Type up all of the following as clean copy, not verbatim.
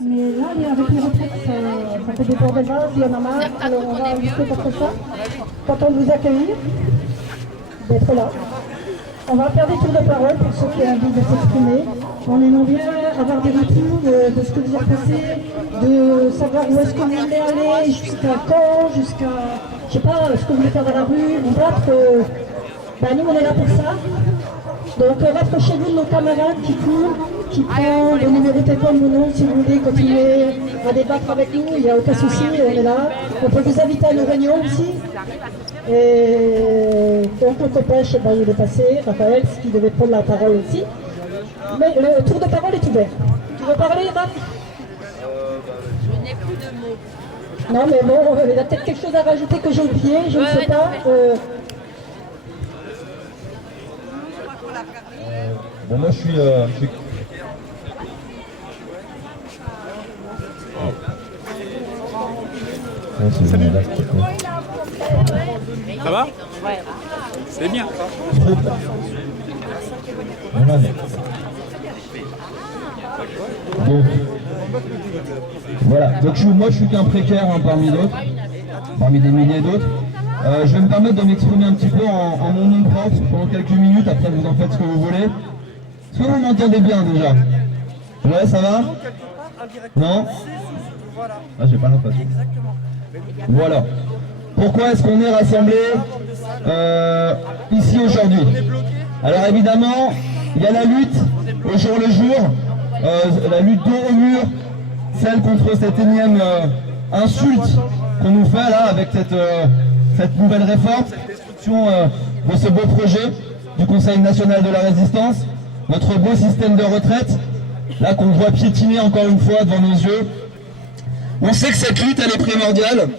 Mais là, avec les retraites, ça fait des bords de vase, il y en a marre, alors on va lutter contre ça. Content de vous accueillir, d'être là. On va faire des tours de parole pour ceux qui ont envie de s'exprimer. On aimerait bien avoir des retours de ce que vous avez passé, de savoir où est-ce qu'on voulait aller, jusqu'à quand, jusqu'à, je sais pas, ce que vous voulez faire dans la rue, vous battre. Nous, on est là pour ça. Donc, rapprochez-vous de nos camarades qui courent, qui prennent le numéro de téléphone ou non, si vous voulez continuer à débattre avec nous, il n'y a aucun souci, on est là. On peut vous inviter à nos réunions aussi. Et donc, le copain, je sais pas, il est passé, Raphaël, qui devait prendre la parole aussi. Mais le tour de parole est ouvert. Tu veux parler, Raph? Je n'ai plus de mots. Non, mais bon, il y a peut-être quelque chose à rajouter que j'ai oublié, je ne sais pas. Bon, moi je suis... Ça va? C'est bien. Donc, voilà. Donc moi je suis qu'un précaire parmi d'autres, parmi des milliers d'autres. Je vais me permettre de m'exprimer un petit peu en mon nom propre pendant quelques minutes, après vous en faites ce que vous voulez. Est-ce que vous m'entendez bien déjà? Ouais, ça va? Non? Ah, j'ai pas l'impression. Voilà. Pourquoi est-ce qu'on est rassemblés ici aujourd'hui? Alors évidemment, il y a la lutte au jour le jour, la lutte dos au mur, celle contre cette énième insulte qu'on nous fait là avec cette nouvelle réforme, cette destruction de ce beau projet du Conseil national de la résistance, notre beau système de retraite, là qu'on voit piétiner encore une fois devant nos yeux. On sait que cette lutte elle est primordiale,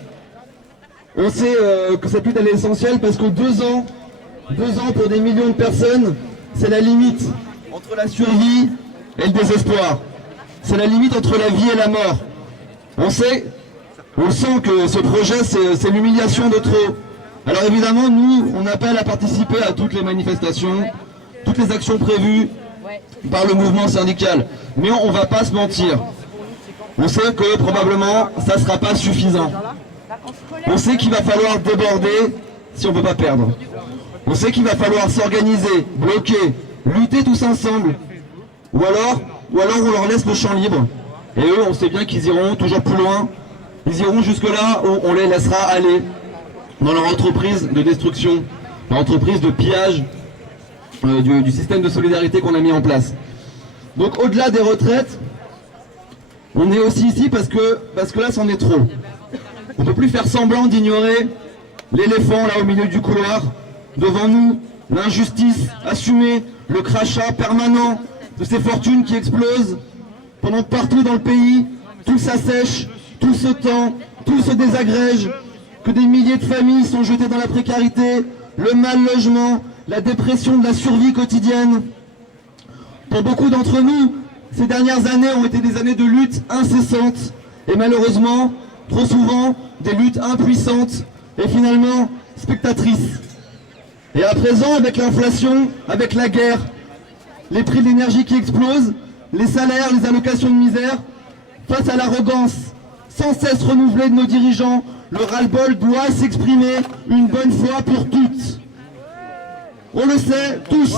on sait que cette lutte elle est essentielle parce que 2 ans pour des millions de personnes, c'est la limite entre la survie et le désespoir. C'est la limite entre la vie et la mort. On sent que ce projet c'est l'humiliation de trop. Alors évidemment nous on appelle à participer à toutes les manifestations, toutes les actions prévues par le mouvement syndical. Mais on va pas se mentir. On sait que probablement ça ne sera pas suffisant. On sait qu'il va falloir déborder si on ne veut pas perdre. On sait qu'il va falloir s'organiser, bloquer, lutter tous ensemble. Ou alors on leur laisse le champ libre. Et eux, on sait bien qu'ils iront toujours plus loin. Ils iront jusque là où on les laissera aller dans leur entreprise de destruction, leur entreprise de pillage du système de solidarité qu'on a mis en place. Donc au-delà des retraites, on est aussi ici parce que là c'en est trop. On ne peut plus faire semblant d'ignorer l'éléphant là au milieu du couloir. Devant nous, l'injustice assumée, le crachat permanent de ces fortunes qui explosent. Pendant que partout dans le pays, tout s'assèche, tout se tend, tout se désagrège, que des milliers de familles sont jetées dans la précarité, le mal logement, la dépression de la survie quotidienne. Pour beaucoup d'entre nous, ces dernières années ont été des années de lutte incessante et malheureusement, trop souvent, des luttes impuissantes et finalement spectatrices. Et à présent, avec l'inflation, avec la guerre, les prix de l'énergie qui explosent, les salaires, les allocations de misère, face à l'arrogance sans cesse renouvelée de nos dirigeants, le ras-le-bol doit s'exprimer une bonne fois pour toutes. On le sait tous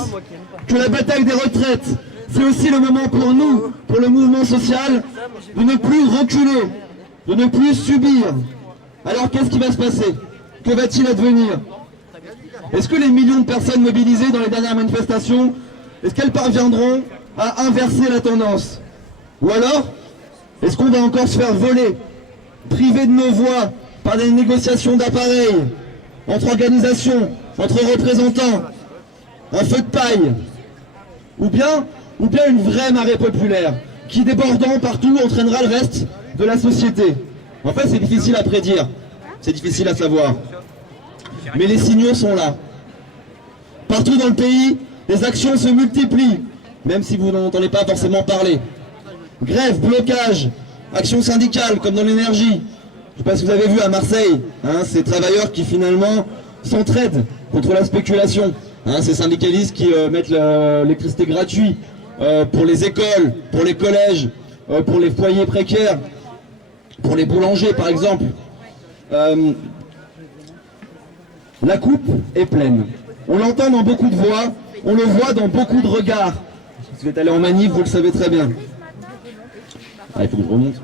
que la bataille des retraites, c'est aussi le moment pour nous, pour le mouvement social, de ne plus reculer, de ne plus subir. Alors qu'est-ce qui va se passer? Que va-t-il advenir? Est-ce que les millions de personnes mobilisées dans les dernières manifestations, est-ce qu'elles parviendront à inverser la tendance? Ou alors, est-ce qu'on va encore se faire voler, priver de nos voix par des négociations d'appareils, entre organisations, entre représentants, un feu de paille, ou bien une vraie marée populaire, qui débordant partout entraînera le reste de la société? En fait, c'est difficile à prédire, c'est difficile à savoir. Mais les signaux sont là. Partout dans le pays, les actions se multiplient, même si vous n'en entendez pas forcément parler. Grève, blocage, actions syndicales comme dans l'énergie. Je ne sais pas si vous avez vu à Marseille, ces travailleurs qui finalement s'entraident contre la spéculation. Ces syndicalistes qui mettent l'électricité gratuite pour les écoles, pour les collèges, pour les foyers précaires, pour les boulangers par exemple. La coupe est pleine. On l'entend dans beaucoup de voix, on le voit dans beaucoup de regards. Si vous êtes allé en manif, vous le savez très bien. Ah, il faut que je remonte.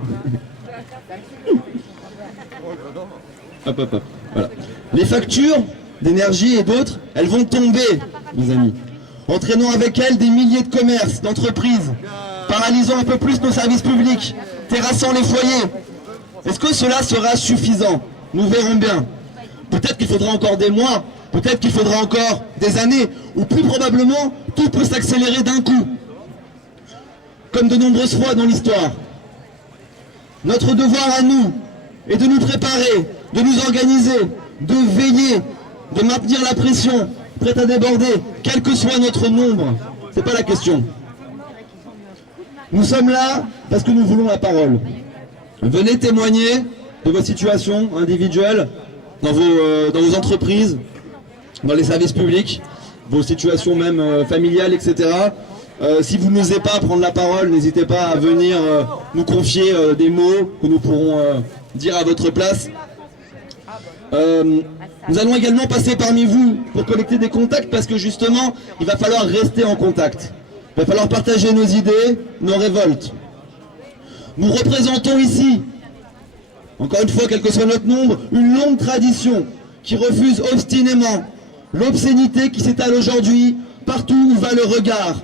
Hop, hop, hop. Voilà. Les factures d'énergie et d'autres, elles vont tomber, mes amis, entraînant avec elles des milliers de commerces, d'entreprises, paralysant un peu plus nos services publics, terrassant les foyers. Est-ce que cela sera suffisant? Nous verrons bien. Peut-être qu'il faudra encore des mois, peut-être qu'il faudra encore des années, ou plus probablement, tout peut s'accélérer d'un coup. Comme de nombreuses fois dans l'histoire. Notre devoir à nous est de nous préparer, de nous organiser, de veiller, de maintenir la pression, prête à déborder, quel que soit notre nombre. C'est pas la question. Nous sommes là parce que nous voulons la parole. Venez témoigner de vos situations individuelles, dans vos entreprises, dans les services publics, vos situations même familiales, etc. Si vous n'osez pas prendre la parole, n'hésitez pas à venir nous confier des mots que nous pourrons dire à votre place. Nous allons également passer parmi vous pour collecter des contacts parce que justement, il va falloir rester en contact. Il va falloir partager nos idées, nos révoltes. Nous représentons ici, encore une fois, quel que soit notre nombre, une longue tradition qui refuse obstinément l'obscénité qui s'étale aujourd'hui partout où va le regard.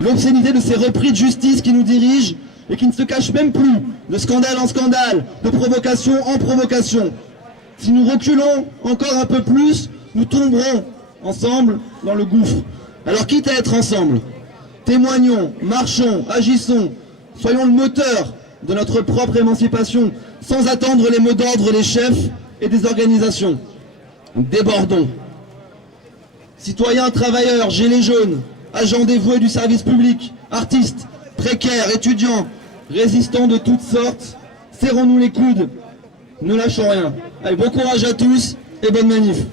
L'obscénité de ces repris de justice qui nous dirigent et qui ne se cachent même plus de scandale en scandale, de provocation en provocation. Si nous reculons encore un peu plus, nous tomberons ensemble dans le gouffre. Alors quitte à être ensemble, témoignons, marchons, agissons, soyons le moteur de notre propre émancipation, sans attendre les mots d'ordre des chefs et des organisations. Débordons. Citoyens, travailleurs, gilets jaunes, agents dévoués du service public, artistes, précaires, étudiants, résistants de toutes sortes, serrons-nous les coudes, ne lâchons rien. Allez, bon courage à tous et bonne manif.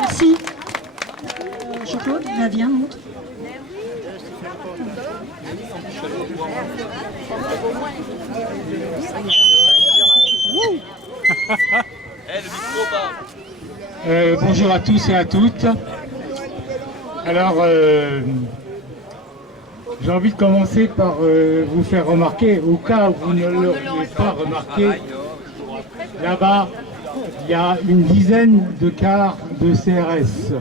Merci. Jean-Claude, viens, montre. Bonjour à tous et à toutes. Alors, j'ai envie de commencer par vous faire remarquer, au cas où vous ne l'auriez pas remarqué, là-bas, il y a une dizaine de cars de CRS.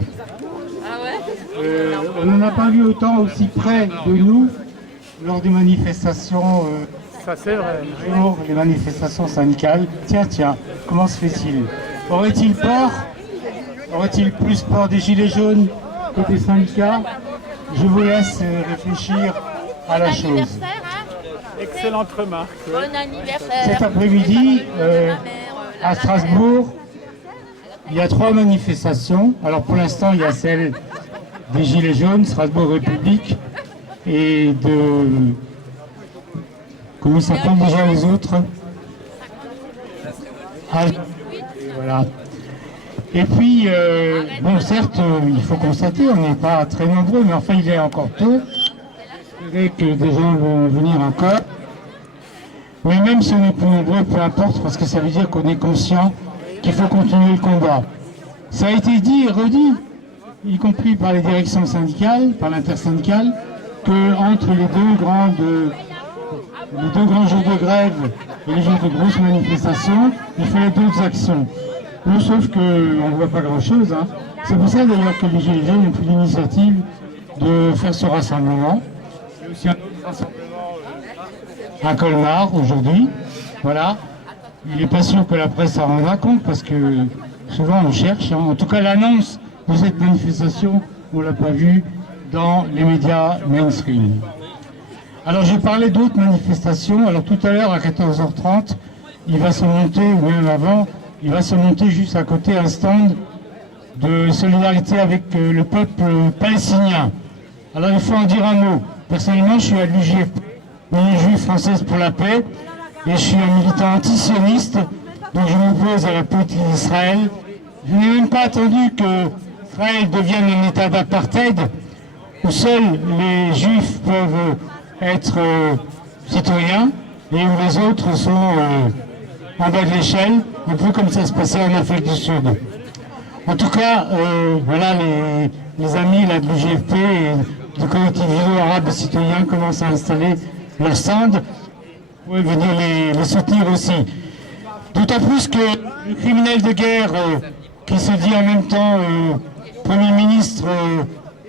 On n'en a pas vu autant aussi près de nous lors des manifestations, ça c'est vrai, les manifestations syndicales. Tiens, comment se fait-il? Aurait-il plus peur des gilets jaunes que des syndicats? Je vous laisse réfléchir à la chose. Excellente remarque. Bon anniversaire. Cet après-midi, à Strasbourg, il y a 3 manifestations. Alors pour l'instant, il y a celle des Gilets jaunes, Strasbourg République, et de... Comment s'appellent déjà les autres? Ah, voilà. Et puis, bon, certes, il faut constater, on n'est pas très nombreux, mais enfin, il est encore tôt. Et que des gens vont venir encore. Mais même si on est plus nombreux, peu importe, parce que ça veut dire qu'on est conscient qu'il faut continuer le combat. Ça a été dit et redit, y compris par les directions syndicales, par l'intersyndicale, qu'entre les deux grands jours de grève et les jours de grosses manifestations, il fallait d'autres actions. Nous, sauf qu'on ne voit pas grand-chose. Hein. C'est pour ça d'ailleurs que les Gilets jaunes ont pris l'initiative de faire ce rassemblement. Il y a aussi un autre rassemblement à Colmar aujourd'hui. Voilà. Il n'est pas sûr que la presse s'en rendra compte parce que souvent on cherche. Hein. En tout cas, l'annonce de cette manifestation, on ne l'a pas vue dans les médias mainstream. Alors j'ai parlé d'autres manifestations. Alors tout à l'heure à 14h30, il va se monter, ou même avant, il va se monter juste à côté un stand de solidarité avec le peuple palestinien. Alors il faut en dire un mot. Personnellement, je suis à l'UJF, l'Union juive française pour la paix, et je suis un militant antisioniste, donc je m'oppose à la politique d'Israël. Je n'ai même pas attendu que Israël devienne un état d'apartheid où seuls les juifs peuvent être citoyens et où les autres sont en bas de l'échelle, un peu comme ça se passait en Afrique du Sud. En tout cas, voilà, les amis là, de l'UGFP et du collectif judo-arabe et citoyen commencent à installer leur stand. Vous pouvez venir les soutenir aussi. D'autant plus que le criminel de guerre qui se dit en même temps Premier ministre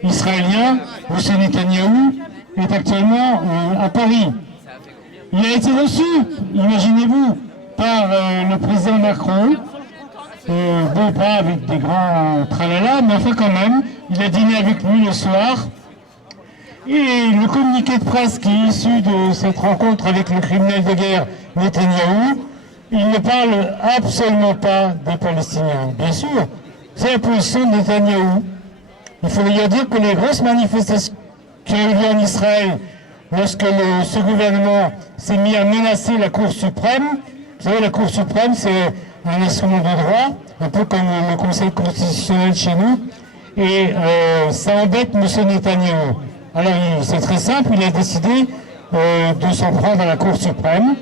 israélien, M. Netanyahou, est actuellement à Paris. Il a été reçu, imaginez-vous, par le président Macron. Bon, pas avec des grands tralala, mais enfin quand même, il a dîné avec lui le soir. Et le communiqué de presse qui est issu de cette rencontre avec le criminel de guerre Netanyahou, il ne parle absolument pas des Palestiniens. Bien sûr, c'est la position de Netanyahou. Il faut d'ailleurs dire que les grosses manifestations qui ont eu lieu en Israël, lorsque ce gouvernement s'est mis à menacer la Cour suprême, vous savez, la Cour suprême, c'est un instrument de droit, un peu comme le Conseil constitutionnel chez nous, et ça embête M. Netanyahou. Alors, c'est très simple, il a décidé de s'en prendre à la Cour suprême.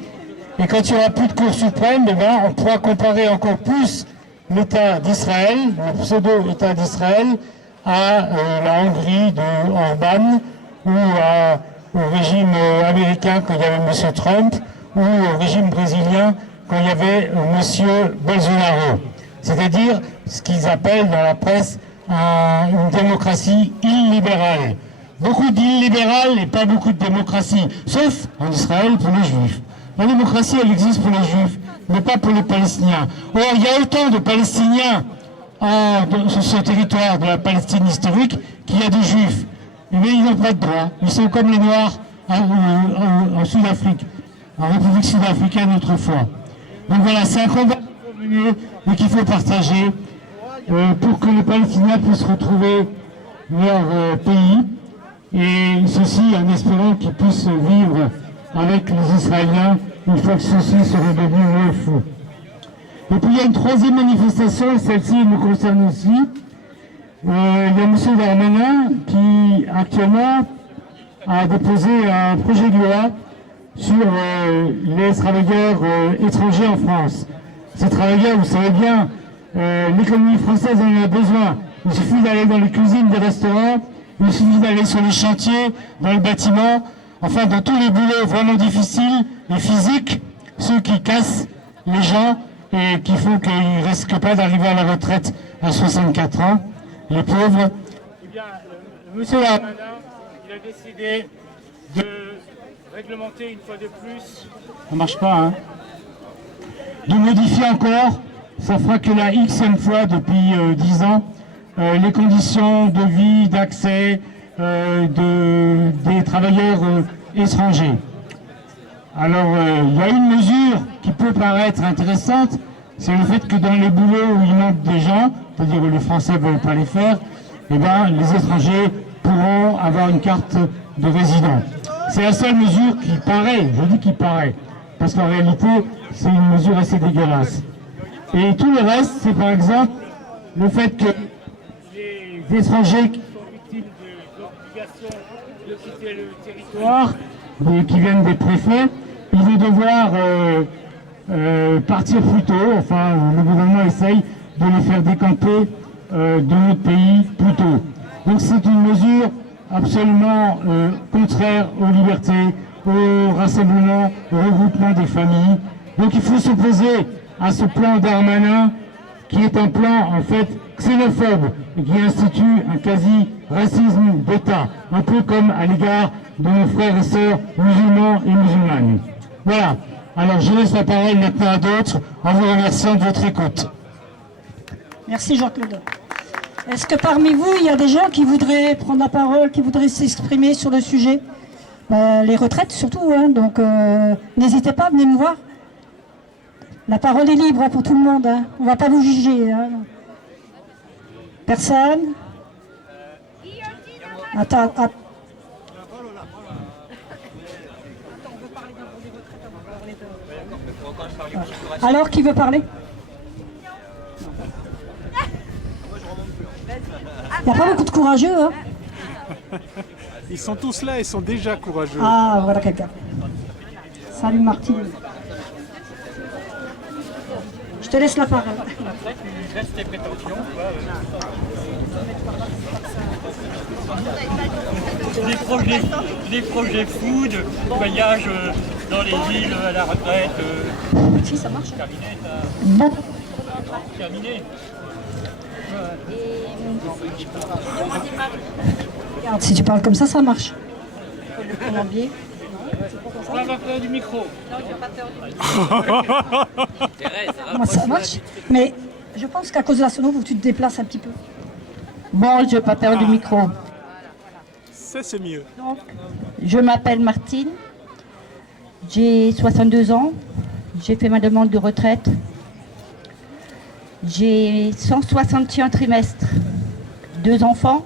Et quand il n'y aura plus de Cour suprême, eh bien, on pourra comparer encore plus l'État d'Israël, le pseudo-État d'Israël, à la Hongrie de Orban, ou au régime américain quand il y avait M. Trump, ou au régime brésilien quand il y avait M. Bolsonaro. C'est-à-dire ce qu'ils appellent dans la presse une démocratie illibérale. Beaucoup d'illibéral et pas beaucoup de démocratie, sauf en Israël pour les Juifs. La démocratie, elle existe pour les Juifs, mais pas pour les Palestiniens. Or, il y a autant de Palestiniens sur ce territoire de la Palestine historique qu'il y a des Juifs. Mais ils n'ont pas de droit. Ils sont comme les Noirs en Sud-Afrique, en République sud-africaine autrefois. Donc voilà, c'est un combat et qu'il faut partager pour que les Palestiniens puissent retrouver leur pays. Et ceci en espérant qu'ils puissent vivre avec les Israéliens une fois que ceux-ci seront devenus fous. Et puis il y a une troisième manifestation, et celle-ci nous concerne aussi. Il y a M. Darmanin qui actuellement a déposé un projet de loi sur les travailleurs étrangers en France. Ces travailleurs, vous savez bien, l'économie française en a besoin. Il suffit d'aller dans les cuisines des restaurants, il suffit d'aller sur les chantiers, dans les bâtiments, enfin dans tous les boulots vraiment difficiles et physiques, ceux qui cassent les gens et qui font qu'ils ne risquent pas d'arriver à la retraite à 64 ans, les pauvres. Eh bien, monsieur Darmanin, il a décidé de réglementer une fois de plus, ça ne marche pas, hein, de modifier encore, ça fera que la xème fois depuis 10 ans, les conditions de vie, d'accès des travailleurs étrangers. Alors, il y a une mesure qui peut paraître intéressante, c'est le fait que dans les boulots où il manque des gens, c'est-à-dire où les Français ne veulent pas les faire, eh ben, les étrangers pourront avoir une carte de résident. C'est la seule mesure qui paraît, je dis qui paraît, parce qu'en réalité, c'est une mesure assez dégueulasse. Et tout le reste, c'est par exemple le fait que les étrangers qui sont victimes de l'obligation de quitter le territoire, qui viennent des préfets, ils vont devoir partir plus tôt. Enfin, le gouvernement essaye de les faire décamper de notre pays plus tôt. Donc c'est une mesure absolument contraire aux libertés, au rassemblement, au regroupement des familles. Donc il faut s'opposer à ce plan Darmanin qui est un plan en fait xénophobe et qui institue un quasi-racisme d'État, un peu comme à l'égard de nos frères et sœurs musulmans et musulmanes. Voilà. Alors je laisse la parole maintenant à d'autres en vous remerciant de votre écoute. Merci Jean-Claude. Est-ce que parmi vous, il y a des gens qui voudraient prendre la parole, qui voudraient s'exprimer sur le sujet? Les retraites surtout, hein, donc n'hésitez pas, venez me voir. La parole est libre pour tout le monde, hein. On ne va pas vous juger. Hein. Personne? Attends. Alors, qui veut parler? Il n'y a pas beaucoup de courageux, hein. Ils sont tous là, ils sont déjà courageux. Ah, voilà quelqu'un. Salut Martine. Je te laisse la parole. Des projets food, voyages dans les villes à la retraite. Si, ça marche. Bon. Bon. Terminé. Regarde, si tu parles comme ça marche. Colombier. On va faire du micro. Non, j'ai pas peur du Moi, ça marche. Mais je pense qu'à cause de la sono, faut que tu te déplaces un petit peu. Bon, je n'ai pas peur du micro. Ça, c'est mieux. Donc, Je m'appelle Martine, j'ai 62 ans, j'ai fait ma demande de retraite. J'ai 161 trimestres, 2 enfants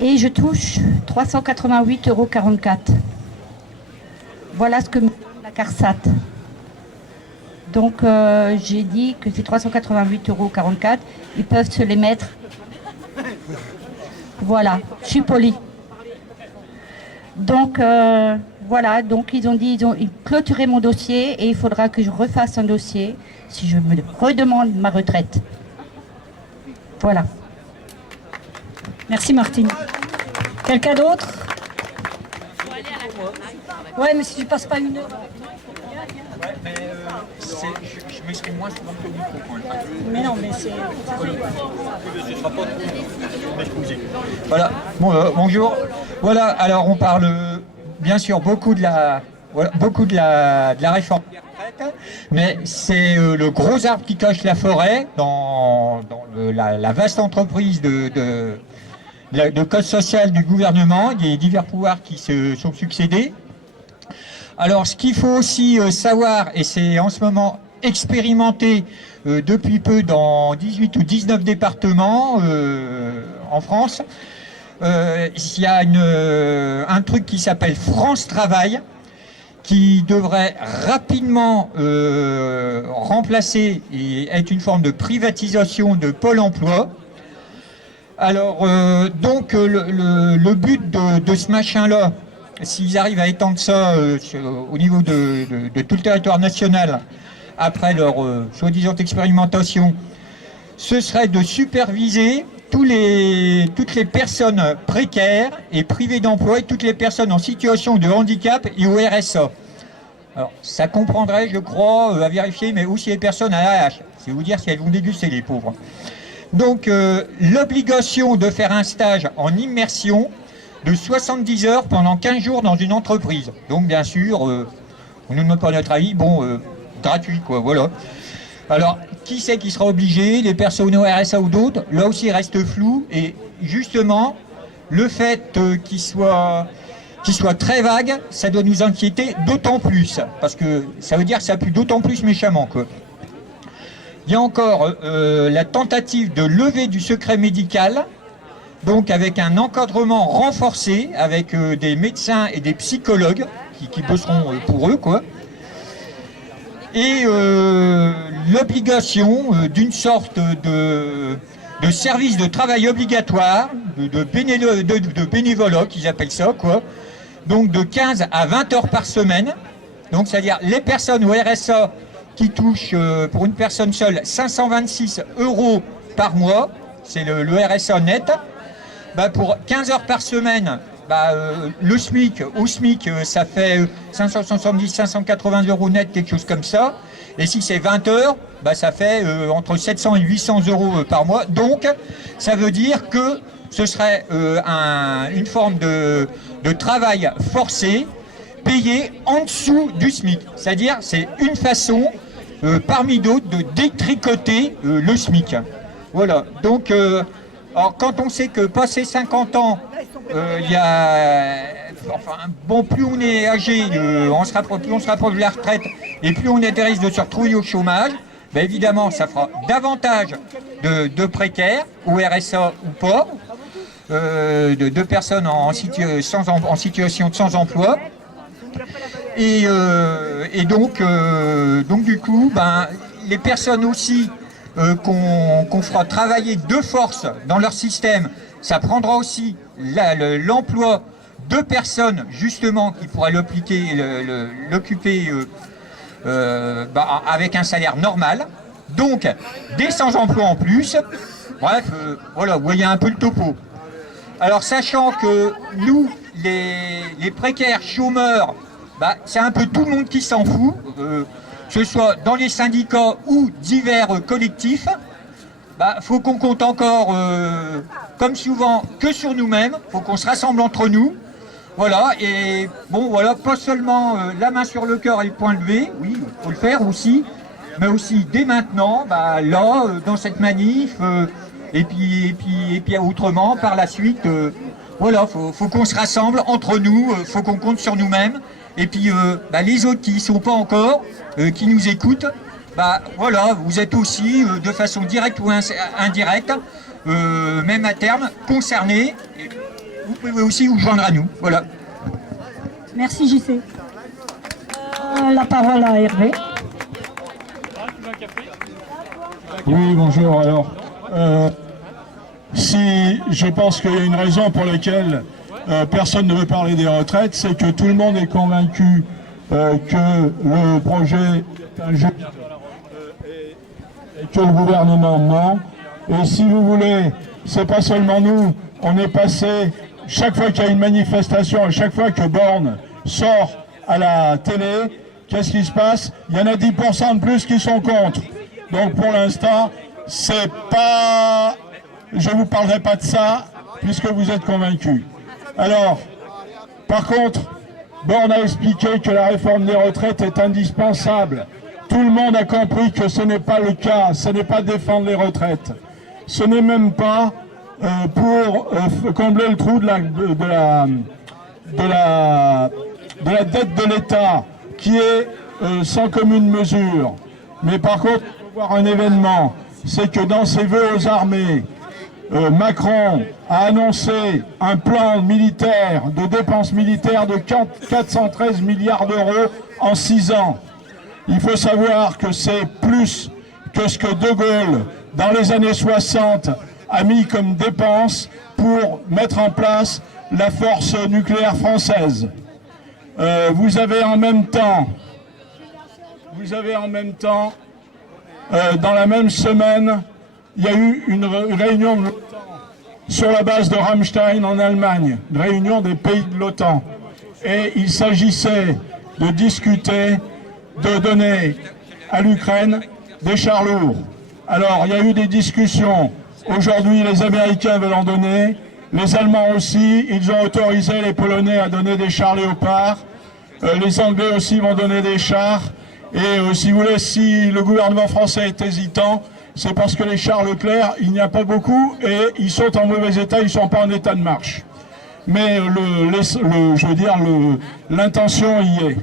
et je touche 388,44 €. Voilà ce que me donne la CARSAT. Donc j'ai dit que ces 388,44 €, ils peuvent se les mettre. Voilà, je suis polie. Donc voilà, donc ils ont dit, ils clôturé mon dossier et il faudra que je refasse un dossier si je me redemande ma retraite. Voilà. merci Martine. Quelqu'un d'autre? Ouais, mais si tu passes pas une heure. Je m'exprime moins souvent que le micro. Mais non, mais c'est... Voilà, bon, bonjour. Voilà, alors on parle bien sûr beaucoup de la réforme des retraites, mais c'est le gros arbre qui cache la forêt dans la vaste entreprise de code social du gouvernement, des divers pouvoirs qui se sont succédés. Alors ce qu'il faut aussi savoir, et c'est en ce moment expérimenté depuis peu dans 18 ou 19 départements en France, il y a un truc qui s'appelle France Travail, qui devrait rapidement remplacer et être une forme de privatisation de Pôle emploi. Alors, donc, le but de ce machin-là, s'ils arrivent à étendre ça au niveau de tout le territoire national, après leur soi-disant expérimentation, ce serait de superviser toutes les personnes précaires et privées d'emploi et toutes les personnes en situation de handicap et au RSA. Alors, ça comprendrait, je crois, à vérifier, mais aussi les personnes à l'AH. C'est vous dire si elles vont déguster, les pauvres. Donc, l'obligation de faire un stage en immersion de 70 heures pendant 15 jours dans une entreprise. Donc, bien sûr, on ne nous demande pas notre avis, bon, gratuit, quoi, voilà. Alors, qui c'est qui sera obligé, les personnes au RSA ou d'autres? Là aussi, il reste flou. Et justement, le fait qu'il soit très vague, ça doit nous inquiéter d'autant plus. Parce que ça veut dire que ça pue d'autant plus méchamment, quoi. Il y a encore la tentative de levée du secret médical, donc avec un encadrement renforcé, avec des médecins et des psychologues qui bosseront pour eux, quoi. Et l'obligation d'une sorte de service de travail obligatoire, de bénévolat, qu'ils appellent ça, quoi. Donc de 15 à 20 heures par semaine. Donc c'est-à-dire les personnes au RSA qui touchent pour une personne seule 526 € par mois, c'est le RSA net. Bah, pour 15 heures par semaine, bah, le SMIC, au SMIC, ça fait 570, 580 € net, quelque chose comme ça. Et si c'est 20 heures, bah, ça fait entre 700 et 800 € par mois. Donc, ça veut dire que ce serait une forme de travail forcé, payé en dessous du SMIC. C'est-à-dire, c'est une façon, parmi d'autres, de détricoter le SMIC. Voilà. Donc, alors, quand on sait que passé 50 ans, il y a, enfin, bon, plus on est âgé, plus on se rapproche de la retraite, et plus on est à risque de se retrouver au chômage, ben évidemment, ça fera davantage de précaires, au RSA ou pas, de personnes en situation de sans emploi. Et donc du coup, ben, les personnes aussi qu'on fera travailler de force dans leur système. Ça prendra aussi l'emploi de personnes justement qui pourraient l'occuper avec un salaire normal. Donc des sans-emploi en plus. Bref, voilà, vous voyez un peu le topo. Alors sachant que nous, les précaires chômeurs, c'est un peu tout le monde qui s'en fout, que ce soit dans les syndicats ou divers collectifs, faut qu'on compte encore, comme souvent, que sur nous-mêmes, faut qu'on se rassemble entre nous, voilà, et bon, voilà, pas seulement la main sur le cœur et le poing levé, oui, il faut le faire aussi, mais aussi dès maintenant, là, dans cette manif, et puis autrement, par la suite, voilà, faut qu'on se rassemble entre nous, faut qu'on compte sur nous-mêmes, et puis les autres qui n'y sont pas encore, qui nous écoutent, voilà, vous êtes aussi, de façon directe ou indirecte, même à terme, concernés, et vous pouvez aussi vous joindre à nous, voilà. Merci JC. La parole à Hervé. Oui, bonjour. Alors, si je pense qu'il y a une raison pour laquelle personne ne veut parler des retraites, c'est que tout le monde est convaincu que le projet est injuste et que le gouvernement ment. Et si vous voulez, c'est pas seulement nous, on est passé, chaque fois qu'il y a une manifestation, à chaque fois que Borne sort à la télé, qu'est-ce qui se passe? Il y en a 10% de plus qui sont contre. Donc pour l'instant, c'est pas... Je ne vous parlerai pas de ça, puisque vous êtes convaincus. Alors, par contre, Borne a expliqué que la réforme des retraites est indispensable. Tout le monde a compris que ce n'est pas le cas, ce n'est pas défendre les retraites. Ce n'est même pas pour combler le trou de la dette de l'État, qui est sans commune mesure. Mais par contre, il faut voir un événement, c'est que dans ses vœux aux armées, Macron a annoncé un plan militaire, de dépenses militaires de 413 milliards d'euros en 6 ans. Il faut savoir que c'est plus que ce que De Gaulle, dans les années 60, a mis comme dépense pour mettre en place la force nucléaire française. Vous avez en même temps, dans la même semaine, il y a eu une réunion de l'OTAN sur la base de Ramstein en Allemagne, une réunion des pays de l'OTAN. Et il s'agissait de discuter, de donner à l'Ukraine des chars lourds. Alors, il y a eu des discussions. Aujourd'hui, les Américains veulent en donner. Les Allemands aussi. Ils ont autorisé les Polonais à donner des chars Léopard. Les Anglais aussi vont donner des chars. Et si vous voulez, si le gouvernement français est hésitant, c'est parce que les chars Leclerc, il n'y a pas beaucoup et ils sont en mauvais état, ils ne sont pas en état de marche. Mais je veux dire, l'intention y est.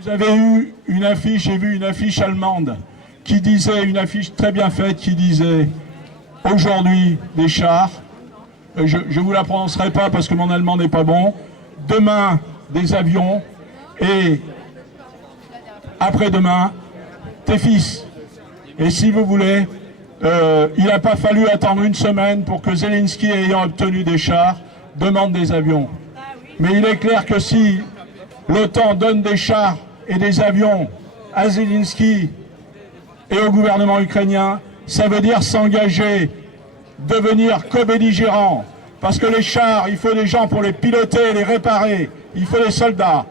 Vous avez eu une affiche, j'ai vu une affiche allemande qui disait, une affiche très bien faite, qui disait aujourd'hui des chars, je ne vous la prononcerai pas parce que mon allemand n'est pas bon, demain des avions et après-demain tes fils. Et si vous voulez, il n'a pas fallu attendre une semaine pour que Zelensky, ayant obtenu des chars, demande des avions. Mais il est clair que si l'OTAN donne des chars et des avions à Zelensky et au gouvernement ukrainien, ça veut dire s'engager, devenir co-belligérant. Parce que les chars, il faut des gens pour les piloter, les réparer. Il faut des soldats.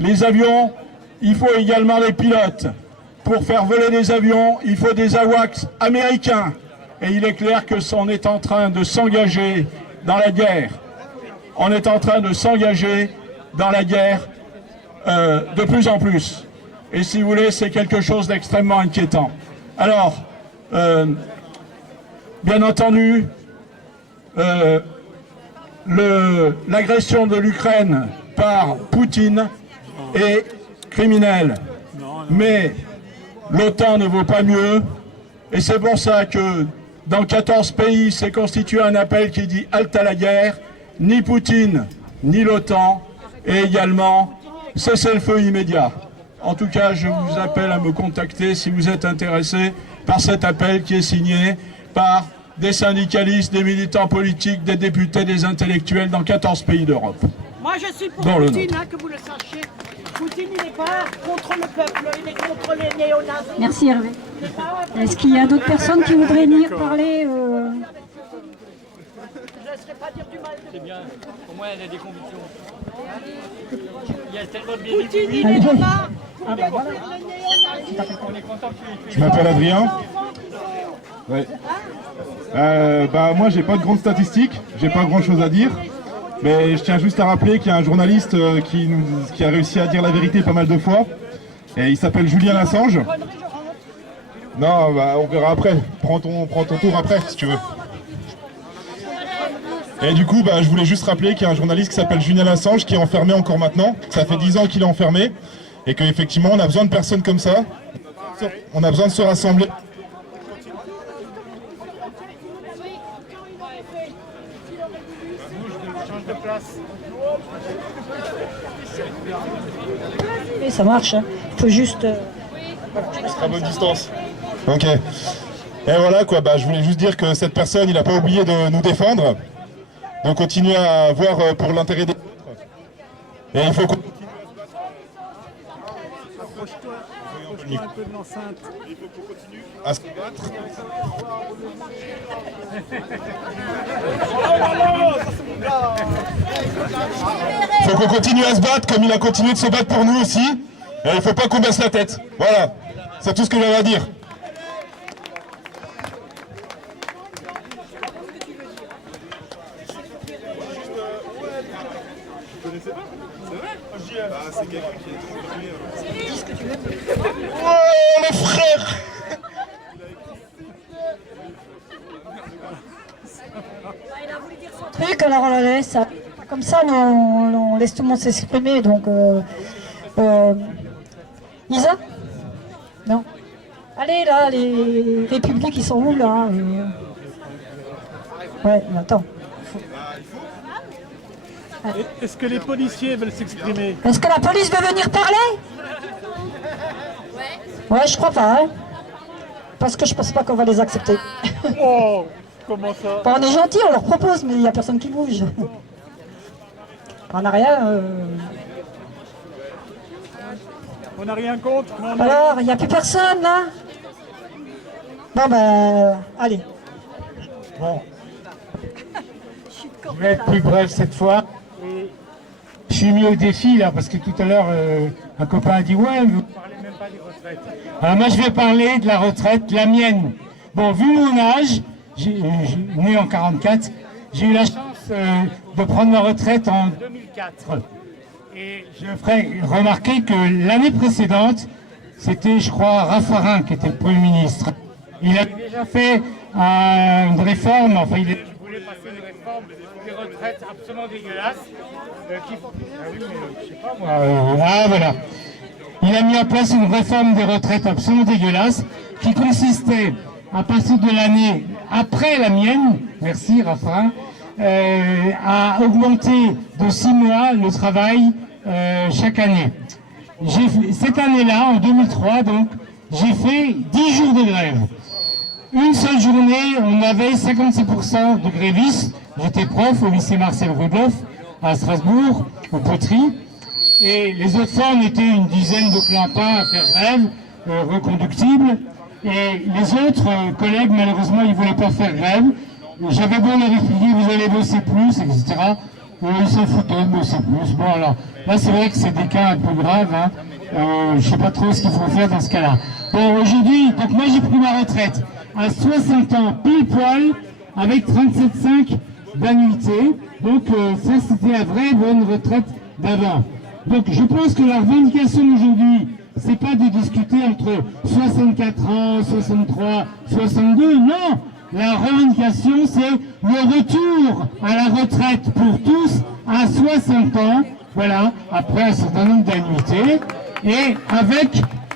Les avions, il faut également des pilotes. Pour faire voler des avions, il faut des AWACS américains. Et il est clair que on est en train de s'engager dans la guerre. On est en train de s'engager dans la guerre de plus en plus. Et si vous voulez, c'est quelque chose d'extrêmement inquiétant. Alors, bien entendu, l'agression de l'Ukraine par Poutine est criminelle. Mais l'OTAN ne vaut pas mieux. Et c'est pour ça que dans 14 pays s'est constitué un appel qui dit halte à la guerre. Ni Poutine, ni l'OTAN. Et également cessez-le-feu immédiat. En tout cas, je vous appelle à me contacter si vous êtes intéressé par cet appel qui est signé par des syndicalistes, des militants politiques, des députés, des intellectuels dans 14 pays d'Europe. Moi je suis pour Dans Poutine, hein, que vous le sachiez. Poutine il n'est pas contre le peuple, il est contre les néonazis. Merci Hervé. Est-ce qu'il y a d'autres personnes qui voudraient venir parler Je ne laisserai pas dire du mal. C'est bien, au moins elle a des convictions. Il y a tellement de Poutine il est là. Ah ben voilà. On est content que tu Je m'appelle Adrien. Ouais. Moi j'ai pas de grandes statistiques, j'ai pas grand chose à dire. Mais je tiens juste à rappeler qu'il y a un journaliste qui a réussi à dire la vérité pas mal de fois. Et il s'appelle Julian Assange. Non, on verra après. Prends ton tour après si tu veux. Et du coup, je voulais juste rappeler qu'il y a un journaliste qui s'appelle Julian Assange qui est enfermé encore maintenant. Ça fait 10 ans qu'il est enfermé. Et qu'effectivement, on a besoin de personnes comme ça. On a besoin de se rassembler. Et ça marche, hein. Il faut juste... À bonne distance. Ok. Et voilà quoi, je voulais juste dire que cette personne, il n'a pas oublié de nous défendre. Donc continuer à voir pour l'intérêt des autres. Et il faut qu'on continue Approche-toi un peu de l'enceinte. Il faut qu'on continue à se battre. Il faut qu'on continue à se battre comme il a continué de se battre pour nous aussi. Et il ne faut pas qu'on baisse la tête. Voilà, c'est tout ce que j'avais à dire. Vous connaissez pas? C'est vrai? C'est quelqu'un qui est... Dis ce que tu veux. Oh, le frère! Truc, alors on laisse, comme ça on laisse tout le monde s'exprimer, donc Isa? Non. Allez là, les publics ils sont où là? Ouais, mais attends. Est-ce que les policiers veulent s'exprimer? Est-ce que la police veut venir parler? Ouais, je crois pas, hein. Parce que je pense pas qu'on va les accepter. Oh, comment ça? On est gentil, on leur propose, mais il n'y a personne qui bouge. On n'a rien. On n'a rien contre? Alors, il n'y a plus personne là? Bon allez. Bon. Je vais être plus bref cette fois. Je suis mis au défi là parce que tout à l'heure un copain a dit ouais, vous parlez même pas des retraites. Alors moi je vais parler de la retraite, la mienne. Bon, vu mon âge, né en 44, j'ai eu la chance de prendre ma retraite en 2004. Et je ferai remarquer que l'année précédente, c'était je crois Raffarin qui était le Premier ministre. Il a déjà fait une réforme, enfin il voulait passer une réforme des retraites absolument dégueulasses. Je sais pas moi. Voilà. Il a mis en place une réforme des retraites absolument dégueulasse qui consistait à partir de l'année après la mienne, merci Raffarin, à augmenter de 6 mois le travail chaque année. Cette année-là, en 2003, donc, j'ai fait 10 jours de grève. Une seule journée, on avait 56% de grévistes. J'étais prof au lycée Marcel Rudolph à Strasbourg, au Poteries. Et les autres fois, on était une dizaine de clampins à faire grève, reconductibles. Et les autres collègues, malheureusement, ils ne voulaient pas faire grève. J'avais beau leur expliquer, vous allez bosser plus, etc. Ils s'en foutaient de bosser plus. Bon, alors, là, c'est vrai que c'est des cas un peu graves. Hein. Je ne sais pas trop ce qu'il faut faire dans ce cas-là. Bon, aujourd'hui, donc moi, j'ai pris ma retraite à 60 ans, pile poil, avec 37,5 d'annuité. Donc, ça, c'était la vraie bonne retraite d'avant. Donc, je pense que la revendication aujourd'hui, c'est pas de discuter entre 64 ans, 63, 62, non! La revendication, c'est le retour à la retraite pour tous à 60 ans, voilà, après un certain nombre d'annuités. Et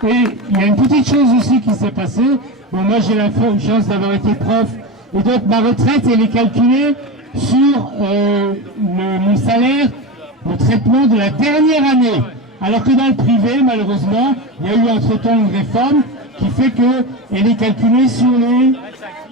il y a une petite chose aussi qui s'est passée. Bon, moi, j'ai la chance d'avoir été prof, et donc ma retraite, elle est calculée sur mon salaire, le traitement de la dernière année. Alors que dans le privé, malheureusement, il y a eu entre-temps une réforme qui fait qu'elle est calculée sur les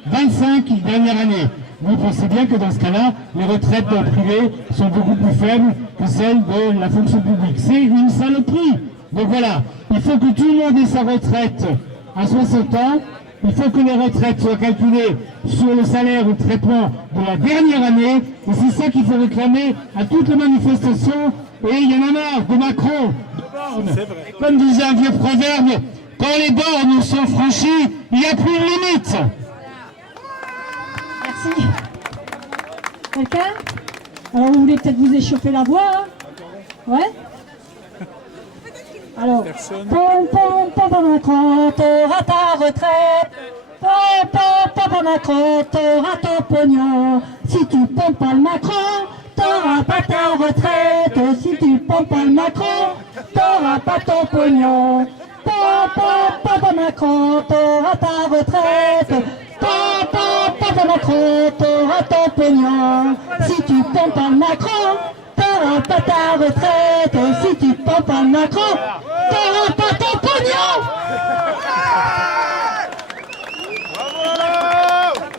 25 dernières années. Vous pensez bien que dans ce cas-là, les retraites privées sont beaucoup plus faibles que celles de la fonction publique. C'est une saloperie. Donc voilà, il faut que tout le monde ait sa retraite à 60 ans. Il faut que les retraites soient calculées sur le salaire ou le traitement de la dernière année. Et c'est ça qu'il faut réclamer à toutes les manifestations. Et il y en a marre de Macron, de bornes. Comme disait un vieux proverbe, quand les bornes sont franchies, il n'y a plus de limite. Merci. Quelqu'un? Alors vous voulez peut-être vous échauffer la voix, hein? Ouais? Alors, pom pom pom Macron, t'auras ta retraite. Pom pom pom Macron, t'auras ton pognon. Si tu pompes pas le Macron, t'auras pas ta retraite. Si tu pompes pas le Macron, t'auras pas ton pognon. Pom pom pom Macron, t'auras ta retraite. Pom pom pom Macron, t'auras ton pognon. Si tu pompes pas le Macron, t'auras pas ta retraite. Si tu pompes pas le Macron, t'auras pas ton pognon.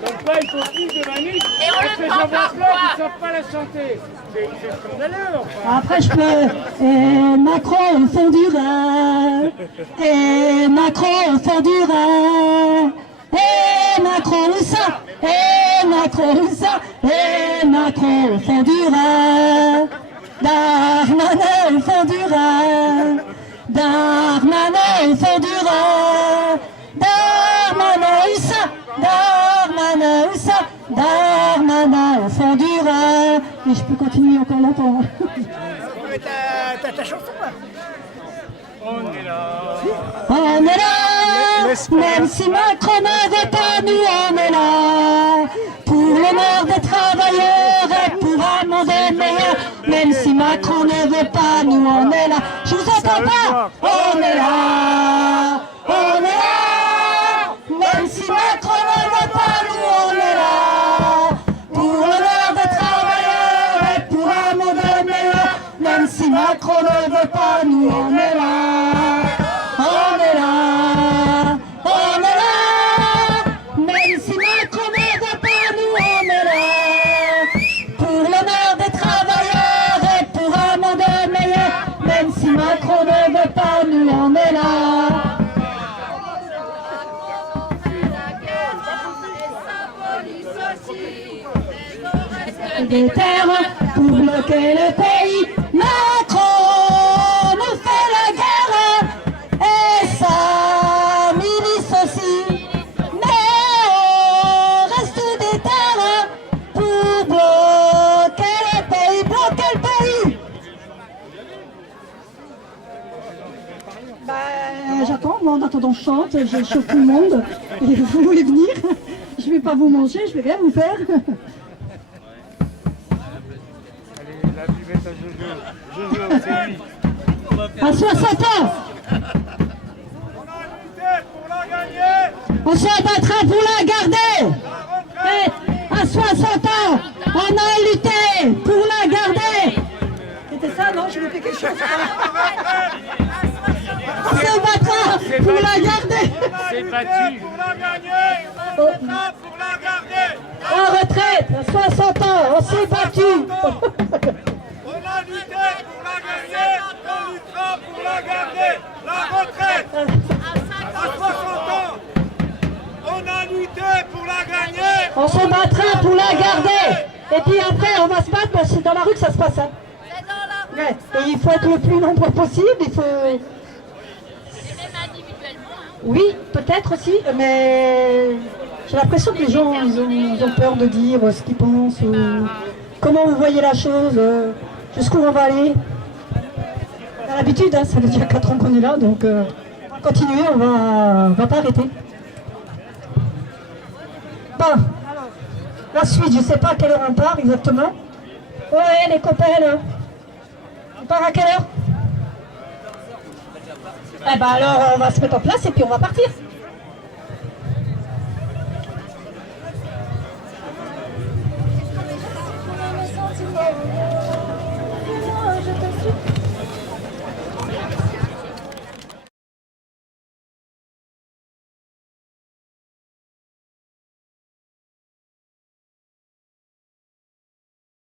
Donc là, il faut plus de manif. Et on le prend par quoi? Ils ne savent pas la santé. C'est scandaleux. Après je peux, et Macron au fond du Rhin, et Macron au fond du Rhin, et Macron où ça, et Macron où ça, et Macron au fond du Rhin, Darmanin au fond du Rhin, Darmanin au fond du Rhin, Darmanin où ça, Darmanin où ça, Darmanin au fond du Rhin. Et je peux continuer encore longtemps. T'as ta chanson là? On est là. On est là, même si Macron ne veut pas, nous on est là. Pour l'honneur des travailleurs et pour un monde meilleur. Même si Macron ne veut pas, nous on est là. Je vous entends pas. On est là, on est là. Même si Macron ne veut pas, nous on est là. Pour l'honneur des travailleurs et pour un monde meilleur. Même si Macron ne veut pas, nous on est là. On est là, on est là. Même si Macron ne veut pas, nous on est là. Pour l'honneur des travailleurs et pour un monde meilleur. Même si Macron ne veut pas, nous on est là. Des terres pour bloquer le pays. Macron nous fait la guerre et sa milice aussi. Mais on reste des terres pour bloquer le pays, bloquer le pays. J'attends, moi en attendant je chante, je chauffe tout le monde. Et vous voulez venir? Je vais pas vous manger, je vais rien vous faire. À 60 ans, on se battra pour la garder. Et à 60 ans, on a lutté pour la garder. C'était ça, non? Je vais faire quelque chose. On se battra pour la garder. C'est battu. Pour la gagner. On se battra pour la garder. La retraite, à 60 ans, on s'est battu. On a lutté pour la gagner, on luttera pour la garder. La retraite, à 60 ans, on a lutté pour la gagner. On se battra pour la garder. Et puis après, on va se battre, c'est dans la rue que ça se passe. Hein. Ouais. Et il faut être le plus nombreux possible, il faut... Oui, peut-être aussi, mais j'ai l'impression que les gens ils ont peur de dire ce qu'ils pensent, ou comment vous voyez la chose, jusqu'où on va aller. On a l'habitude, hein, ça fait déjà 4 ans qu'on est là, donc continuez, on va pas arrêter. Bon, la suite, je ne sais pas à quelle heure on part exactement. Ouais, les copains là, on part à quelle heure? Eh ben alors on va se mettre en place et puis on va partir.